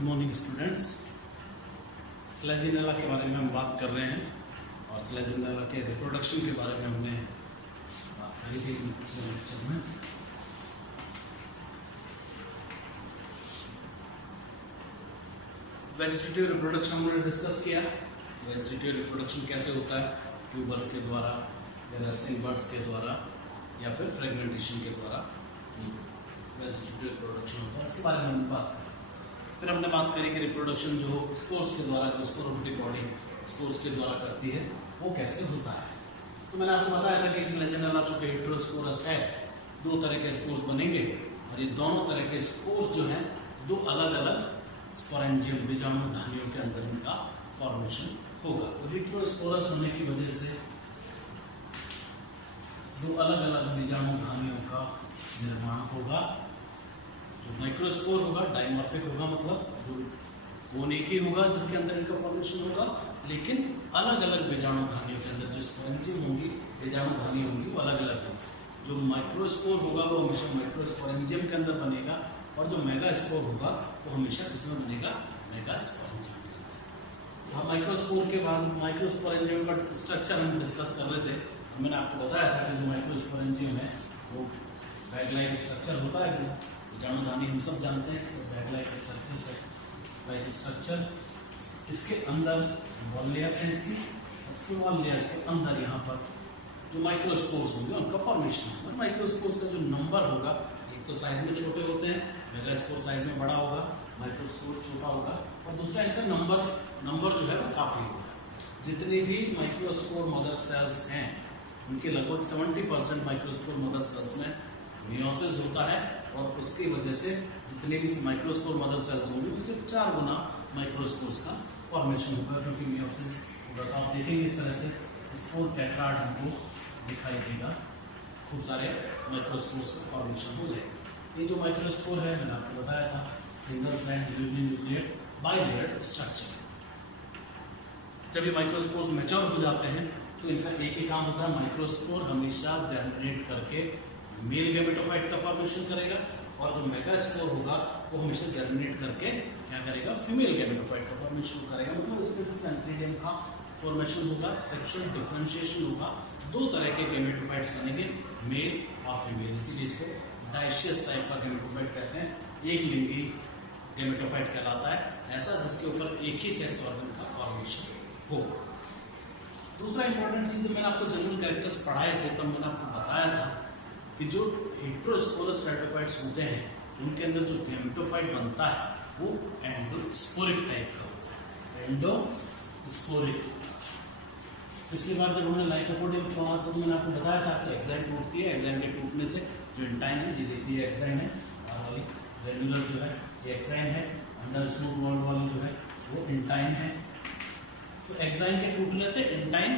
Good morning students. स्लेजिनेला के बारे में हम बात कर रहे हैं और स्लेजिनेला के रिप्रोडक्शन के बारे में हमने बात करी थी पिछले लेक्चर में। वेजिटेटिव रिप्रोडक्शन हमने डिस्कस किया। वेजिटेटिव रिप्रोडक्शन कैसे होता है, ट्यूबर्स के द्वारा या रेस्टिंग बर्ड्स के द्वारा या फिर फ्रेगमेंटेशन के द्वारा वेजिटेटिव रिप्रोडक्शन होता है, इसके बारे में हमने बात करी। फिर हमने बात करी कि रिप्रोडक्शन जो स्पोर्स के द्वारा, जो स्पोरोफिटिक बॉडी स्पोर्स के द्वारा करती है, वो कैसे होता है। तो मैंने आपको बताया था कि स्लेजिनेला जो हेटेरोस्पोरस है, दो तरह के स्पोर्स बनेंगे और ये दोनों तरह के स्पोर्स जो हैं दो अलग अलग स्पोरेंजियम बीजाणु धानियों के अंदर इनका फॉर्मेशन होगा। तो हेटेरोस्पोरस होने की वजह से दो अलग अलग बीजाणु धानियों का निर्माण होगा। जो माइक्रोस्पोर होगा डाइमॉर्फिक होगा, मतलब वो एक ही होगा जिसके अंदर इनका फॉर्मेशन होगा, लेकिन अलग अलग बीजाणु धानियों के अंदर जो स्पोरेंजियम होंगी, बीजाणु धानी होंगी, वो अलग अलग होगी। जो माइक्रोस्पोर होगा वो हमेशा माइक्रोस्पोरेंजियम के अंदर बनेगा और जो मेगास्पोर होगा वो हमेशा किसमें बनेगा, मेगास्पोरेंजियम। हम माइक्रोस्पोर के बाद माइक्रोस्पोरेंजियम का स्ट्रक्चर हम डिस्कस कर रहे थे। मैंने आपको बताया था कि जो माइक्रोस्पोरेंजियम है वो बैग लाइक स्ट्रक्चर होता है। बीजाणु धानी हम सब जानते हैं, सब बैग लाइक स्ट्रक्चर। इसके अंदर वॉल लेयर्स हैं, इसकी वॉल लेयर्स के अंदर यहाँ पर जो माइक्रोस्पोर्स होंगे उनका फॉर्मेशन होगा। माइक्रोस्पोर्स का जो नंबर होगा, एक तो साइज में छोटे होते हैं, मेगास्पोर साइज में बड़ा होगा, माइक्रोस्पोर छोटा होगा, और दूसरा इनका नंबर जो है वो काफी होगा। जितने भी माइक्रोस्पोर मदर सेल्स हैं उनके लगभग 70% माइक्रोस्पोर मदर सेल्स में मियोसिस होता है, और उसकी वजह से जितने भी माइक्रोस्पोर मदर सेल्स होंगे उसके 4 गुना माइक्रोस्पोर्स का फॉर्मेशन होगा, क्योंकि मियोसिस होगा। तो आप देखेंगे इस तरह से स्पोर टेट्राड हमको दिखाई देगा, खूब सारे माइक्रोस्पोर्स का फॉर्मेशन हो जाएगा। ये जो माइक्रोस्पोर है मैंने आपको बताया था, सिंगल सेल न्यूक्लिएट बाइलेयर्ड स्ट्रक्चर। जब ये माइक्रोस्पोर्स मैच्योर हो जाते हैं तो इनका एक ही काम होता है, माइक्रोस्पोर हमेशा जनरेट करके मेल गैमेटोफाइट का फॉर्मेशन करेगा, और जो मेगास्पोर होगा वो हमेशा जर्मिनेट करके क्या करेगा, फीमेल गैमेटोफाइट का फॉर्मेशन करेगा। मतलब इसमें सिर्फ एंथ्रीडियम का फॉर्मेशन होगा, सेक्सुअल डिफरेंशिएशन होगा, दो तरह के गैमेटोफाइट्स बनेंगे, मेल और फीमेल। इसीलिए इसको डाइशियस टाइप का गैमेटोफाइट कहते हैं। एक लिंगी गैमेटोफाइट कहलाता है ऐसा जिसके ऊपर एक ही सेक्स ऑर्गन का फॉर्मेशन हो। दूसरा इंपॉर्टेंट चीज जो मैंने आपको जनरल कैरेक्टर्स पढ़ाए थे, तब मैंने आपको बताया था कि जो हेटेरोस्पोरस स्ट्रैटोफाइट्स होते हैं उनके अंदर जो गैमेटोफाइट बनता है वो एंडोस्पोरिक टाइप का होता है, एंडोस्पोरिक। इसके बाद जब हमने लाइकोपोडियम पढ़ा तो मैंने आपको बताया था कि एक्साइन टूटती है, एक्साइन के टूटने से जो इंटाइन है, ये देखिए एक्साइन है, और रेगुलर जो है ये एक्साइन है, अंदर स्मूथ वॉल वाली जो है वो इंटाइन है। तो एक्साइन के टूटने से इंटाइन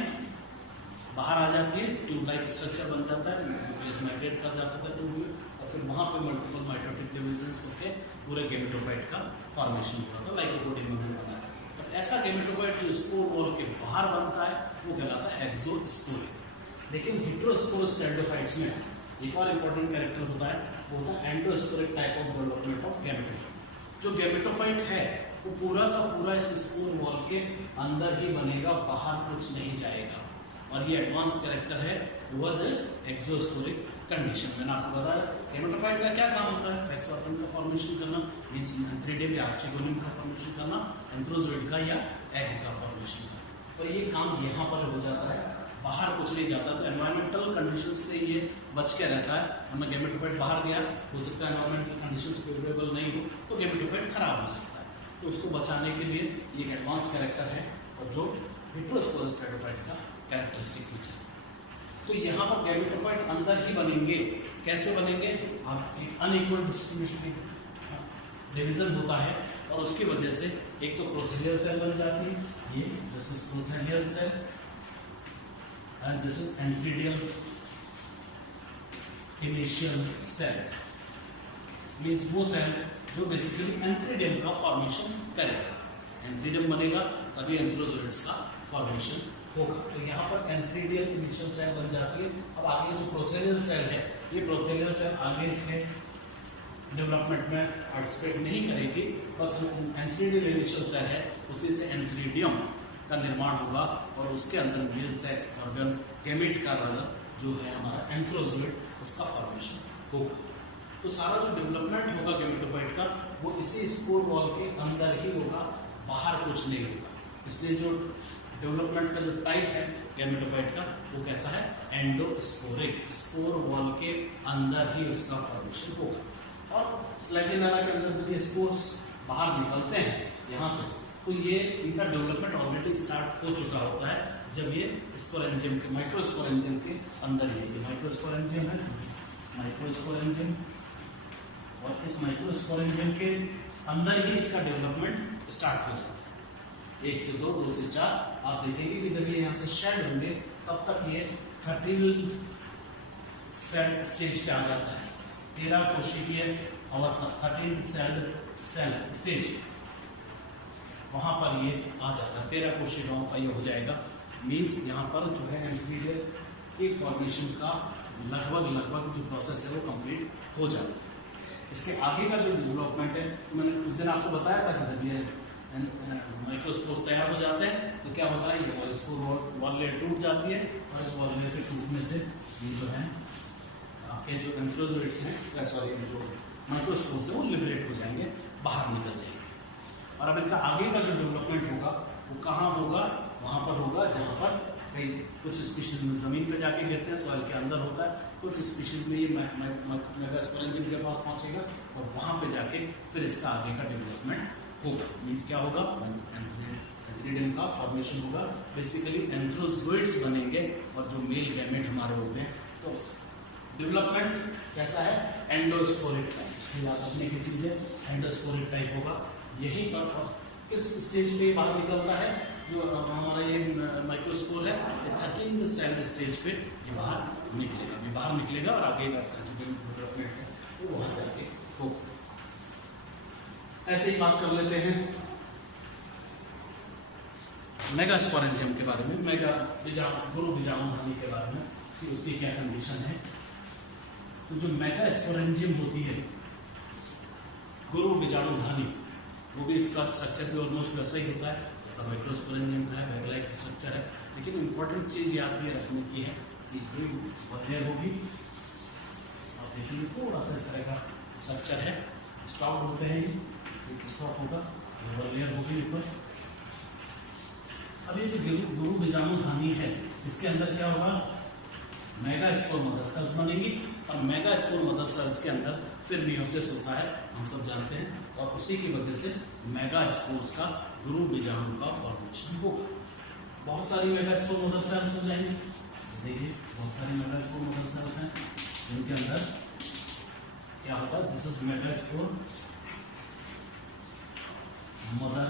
बाहर आ जाती है, ट्यूब लाइक स्ट्रक्चर बन जाता है, न्यूक्लियस माइग्रेट कर जाता है ट्यूब में, और फिर वहां पे मल्टीपल माइटोटिक डिविजन्स होके पूरे गैमेटोफाइट का फॉर्मेशन होता था, लाइकोपोडियम में बना है। पर ऐसा गैमेटोफाइट जो स्पोर वॉल के बाहर बनता है वो कहलाता है एक्सोस्पोरिक। लेकिन हेटेरोस्पोरस स्ट्रैटोफाइट्स में एक और इंपॉर्टेंट कैरेक्टर होता है, वो होता है endosporic type of development of gametophyte. जो गैमेटोफाइट है वो पूरा का पूरा इस स्पोर वॉल के अंदर ही बनेगा, बाहर कुछ नहीं जाएगा, और ये एडवांस कैरेक्टर है टुवर्ड्स दिस एक्सोस्पोरिक कंडीशन। मैंने आपको बताया गैमेटोफाइट का क्या काम होता है, सेक्स ऑर्गन का फॉर्मेशन करना, मींस एंथ्रीडियम या आर्चिगोनियम का फॉर्मेशन करना, एंथ्रोजोइड का या एग का फॉर्मेशन करना। तो ये काम यहाँ पर हो जाता है, बाहर कुछ नहीं जाता। तो एनवायरमेंटल कंडीशन से ये बच के रहता है, वरना गैमेटोफाइट बाहर गया, हो सकता है एनवायरमेंटल कंडीशन फेवरेबल नहीं हो तो गैमेटोफाइट खराब हो सकता है। तो उसको बचाने के लिए ये एक एडवांस कैरेक्टर है, और जो हेटेरोस्पोरस स्ट्रैटोफाइट्स का कैरेक्टरिस्टिक फीचर। तो यहाँ पर गैमेटोफाइट अंदर ही बनेंगे। कैसे बनेंगे, आप एक अनइक्वल डिस्ट्रीब्यूशन डिवीजन होता है, और उसकी वजह से एक तो प्रोथेलियल सेल बन जाती है, ये this is prothallial cell and this is antheridial initial cell. Means वो सेल जो बेसिकली एंथ्रीडियम का फॉर्मेशन करेगा। एंथ्रीडियम बनेगा तभी एंथ्रोजोइड्स का फॉर्मेशन होगा। तो यहाँ पर एंथ्रीडियल इनिशियल सेल बन जाती है। अब आगे जो प्रोथेलियल सेल है, ये प्रोथेलियल सेल आगे इसके डेवलपमेंट में पार्टिसिपेट नहीं करेगी, बस एंथ्रीडियल इनिशियल सेल है उसी से एंथ्रीडियम का निर्माण होगा और उसके अंदर मेल सेक्स ऑर्गन गैमेट का जो है हमारा एंथ्रोजोइड उसका फॉर्मेशन होगा। तो सारा जो डेवलपमेंट होगा गैमेटोफाइट का वो इसी स्पोर वॉल के अंदर ही होगा, बाहर कुछ नहीं होगा। इसलिए जो डेवलपमेंट का जो टाइप है गैमेटोफाइट का वो कैसा है, एंडोस्पोरिक, स्पोर वॉल के अंदर ही उसका फॉर्मेशन होगा। और स्लेजिनेला के अंदर जब ये स्पोर्स बाहर निकलते हैं यहाँ से, तो ये इनका डेवलपमेंट ऑलरेडी स्टार्ट हो चुका होता है जब ये स्पोरेंजियम के माइक्रोस्पोरेंजियम के अंदर ही, ये माइक्रोस्पोरेंजियम है, माइक्रोस्पोरेंजियम, और इस माइक्रोस्पोरेंजियम के अंदर ही इसका डेवलपमेंट स्टार्ट हो जाता है। 1 से 2, 2 से 4। आप देखेंगे कि जब ये यहाँ से शेड होंगे तब तक ये 13 सेल स्टेज पे आ जाता है, 13 कोशिकीय अवस्था, 13 सेल स्टेज, वहां पर ये आ जाता है, 13 कोशिकाओं का ये हो जाएगा। मीन्स यहाँ पर जो है एंथ्रीडियल की फॉर्मेशन का लगभग जो प्रोसेस है वो कंप्लीट हो जाता है। इसके आगे का जो डेवलपमेंट है, तो मैंने उस दिन आपको बताया था कि जब ये माइक्रोस्पोर्स तैयार हो जाते हैं तो क्या होता है, ये स्पोर वॉल लेयर टूट जाती है और इस वॉल लेयर के टूटने से ये जो है आपके जो एंथ्रोजोइड्स हैं, सॉरी जो माइक्रोस्पोर्स है वो लिबरेट हो जाएंगे, बाहर निकल जाएंगे। और अब इनका आगे का जो डेवलपमेंट होगा वो कहाँ होगा, वहाँ पर होगा जहाँ पर कई कुछ स्पीशीज में ज़मीन पे जाके गिरते हैं, सॉइल के अंदर होता है, कुछ स्पीशीज में ये मेगास्पोरेंजियम के पास पहुँचेगा और वहाँ पे जाके फिर इसका आगे का डेवलपमेंट होगा। मीन्स क्या होगा, एंथ्रीडियम का फॉर्मेशन होगा, बेसिकली एंथ्रोजोइड्स बनेंगे और जो मेल गैमेट हमारे होते हैं। तो डेवलपमेंट कैसा है, एंडोस्पोरिक टाइप, इसको याद रखने की चीज़ है, एंडोस्पोरिक टाइप होगा। यहीं पर किस स्टेज पे बाहर निकलता है, जो हमारा ये माइक्रोस्पोर है, 13 सेल स्टेज पे ये बाहर निकलेगा, ये बाहर निकलेगा और आगे का डेवलपमेंट है वो वहाँ जाके होगा। ऐसे ही बात कर लेते हैं मेगास्पोरेंजियम के बारे में, गुरु बीजाणुधानी के बारे में कि उसकी क्या कंडीशन है। तो जो मेगास्पोरेंजियम होती है गुरु बीजाणुधानी, वो भी इसका स्ट्रक्चर भी ऑलमोस्ट वैसा ही होता है जैसा माइक्रोस्पोरेंजियम का है, बैग लाइक स्ट्रक्चर है। लेकिन इंपॉर्टेंट चीज़ याद ये रखने की है कि ये लेयर होगी, आप देखेंगे थोड़ा सा इस तरह का स्ट्रक्चर है, स्टॉप होते हैं, एक स्टॉप होगा, लेयर होगी ऊपर। अब ये जो गुरु बीजाणुधानी है इसके अंदर क्या होगा, मेगास्पोर मदर सेल्स बनेंगी और मेगास्पोर मदर सेल्स के अंदर फिर मियोसिस होता है, हम सब जानते हैं, और उसी की वजह से मेगास्पोर्स का गुरु बीजाणु का फॉर्मेशन होगा। बहुत सारी मेगास्पोर मदर सेल्स हो जाएंगी, देखिए बहुत सारी मेगास्पोर मदर सेल्स हैं जिनके अंदर क्या होता है, this is megaspore mother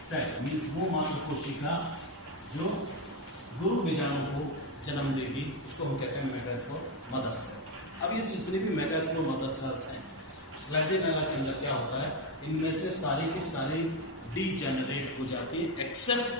cell, means वो मानव कोशिका जो गुरु बीजाणु को जन्म देगी, उसको हम कहते हैं मेगास्पोर मदर सेल। अब ये जितने भी मेगास्पोर मदर सेल्स हैं स्लेजिनेला के अंदर क्या होता है, इनमें से सारी की सारी डीजेनरेट हो जाती है एक्सेप्ट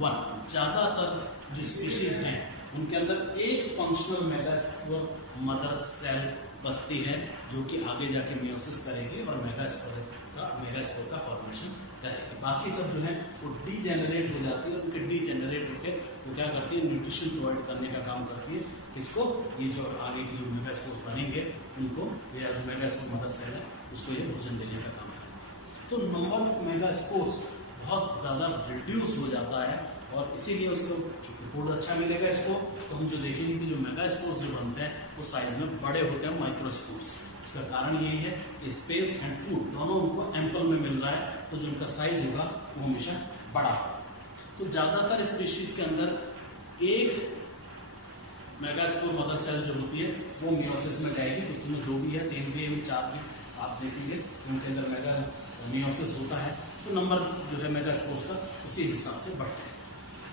वन। ज़्यादातर जो स्पीशीज हैं उनके अंदर एक फंक्शनल मेगास्पोर मदर सेल बसती है जो कि आगे जाके मियोसिस करेगी और मेगास्पोर का फॉर्मेशन करेगी। बाकी सब जो है वो डीजेनरेट हो जाती है, उनके डीजेनरेट होकर वो क्या करती है, न्यूट्रिशन प्रोवाइड करने का काम करती है इसको, ये जो आगे की जो मेगास्पोर बनेंगे उनको, या जो मेगास्पोर मदर सेल है उसको ये भोजन देने का काम करती है। तो नंबर ऑफ मेगास्पोर्स बहुत ज़्यादा रिड्यूस हो जाता है और इसीलिए उसको फूड अच्छा मिलेगा इसको। तो हम जो देखेंगे कि जो मेगास्पोर्स जो बनते हैं वो साइज में बड़े होते हैं माइक्रोस्पोर्स। इसका कारण यही है कि स्पेस एंड फूड दोनों उनको एम्पल में मिल रहा है, तो जो उनका साइज होगा वो हमेशा बड़ा होगा। तो ज़्यादातर स्पीशीज के अंदर एक मेगास्पोर मदर सेल जो होती है वो मियोसिस में जाएगी, तो उसमें 2 भी है, 3 भी है, 4 भी, आप देखेंगे उनके अंदर मेगा मियोसिस होता है, तो नंबर जो है मेगास्पोर्स का उसी हिसाब से बढ़ जाएगा।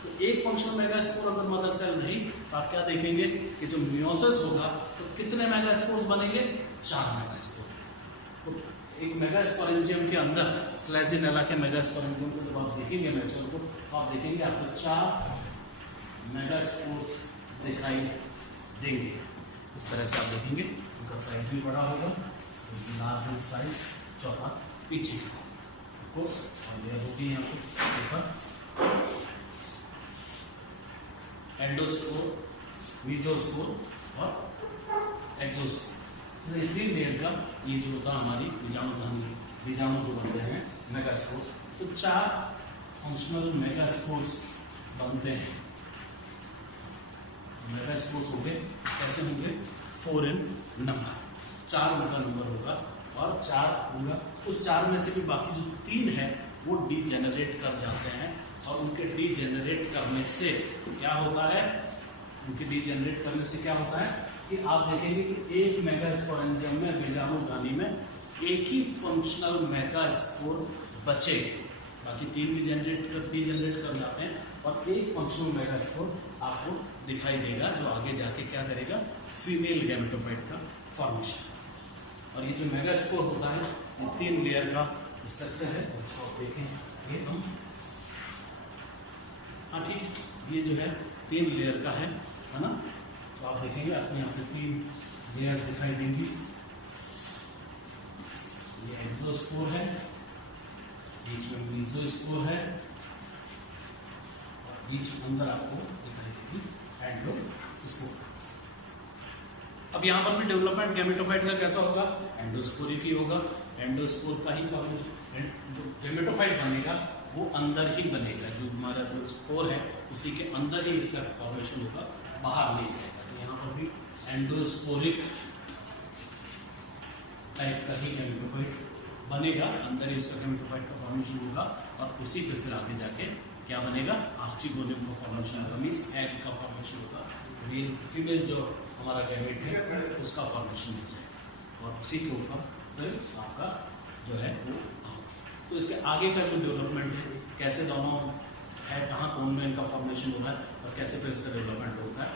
तो एक फंक्शनल मेगास्पोर अगर मदर सेल नहीं, तो आप क्या देखेंगे कि जो मियोसिस होगा तो कितने मेगास्पोर्स बनेंगे, 4 मेगास्पोर। तो एक मेगास्पोरेंजियम के अंदर स्लेजिनेला के मेगास्पोरेंजियम को जब आप देखेंगे नेचर को, तो आप देखेंगे आपको 4 मेगास्पोर्स दिखाई देंगे। इस तरह से आप देखेंगे उनका साइज भी बड़ा होगा, लार्ज साइज, चौथा पीछे कोर्स, और यह होगी यहाँ पे पेपर एंडोस्पोर, मीजोस्पोर और एक्सोस्पोर। ये 3 लेयर का ये जो होता है हमारी बीजाणु जो बनते हैं मेगास्पोर्स। तो 4 फंक्शनल मेगास्पोर्स बनते हैं। मेगास्पोर्स हो गए, कैसे होंगे? 4 इन नंबर, 4 उनका नंबर होगा और 4 होगा। उस 4 में से भी बाकी जो 3 है वो डीजेनरेट कर जाते हैं, और उनके डीजेनरेट करने से क्या होता है? उनके डीजेनरेट करने से क्या होता है कि आप देखेंगे कि एक मेगास्पोरेंजियम में, बीजाणुधानी में एक ही फंक्शनल मेगास्पोर बचे, बाकी 3 डीजेनरेट कर जाते हैं, और एक फंक्शनल मेगास्पोर आपको दिखाई देगा जो आगे जाके क्या करेगा? फीमेल गैमेटोफाइट का फॉर्मेशन। और ये जो मेगास्पोर होता है ये 3 लेयर का स्ट्रक्चर है, और इसको देखें ये हम, हाँ ठीक है, ये जो है 3 लेयर का है ना? तो आप देखेंगे आपको यहाँ पे 3 लेयर दिखाई देंगी। ये एक्सोस्पोर है, बीच में मीजोस्पोर है, और बीच में अंदर आपको दिखाई देगी एंडोस्पोर। अब यहाँ पर भी डेवलपमेंट गैमेटोफाइट का कैसा होगा? एंडोस्पोरिक ही होगा। एंडोस्पोर का ही फॉर्मेशन, जो गैमेटोफाइट बनेगा वो अंदर ही बनेगा, जो हमारा जो स्पोर है उसी के अंदर ही इसका फॉर्मेशन होगा, बाहर नहीं जाएगा। तो यहाँ पर भी एंडोस्पोरिक टाइप का ही गैमेटोफाइट बनेगा, अंदर ही उसका गैमेटोफाइट का फॉर्मेशन होगा, और उसी पे फिर आगे जाके क्या बनेगा? आर्चिगोनियम का फॉर्मेशन होगा, मीन्स एग का फॉर्मेशन होगा, मेल फीमेल जो हमारा गैमेट है उसका फॉर्मेशन हो जाएगा, और उसी के ऊपर फिर आपका जो है वो। तो इसके आगे का जो डेवलपमेंट है, कैसे दोनों है, कहाँ कौन में इनका फॉर्मेशन हो रहा है और कैसे फिर इसका डेवलपमेंट होता है,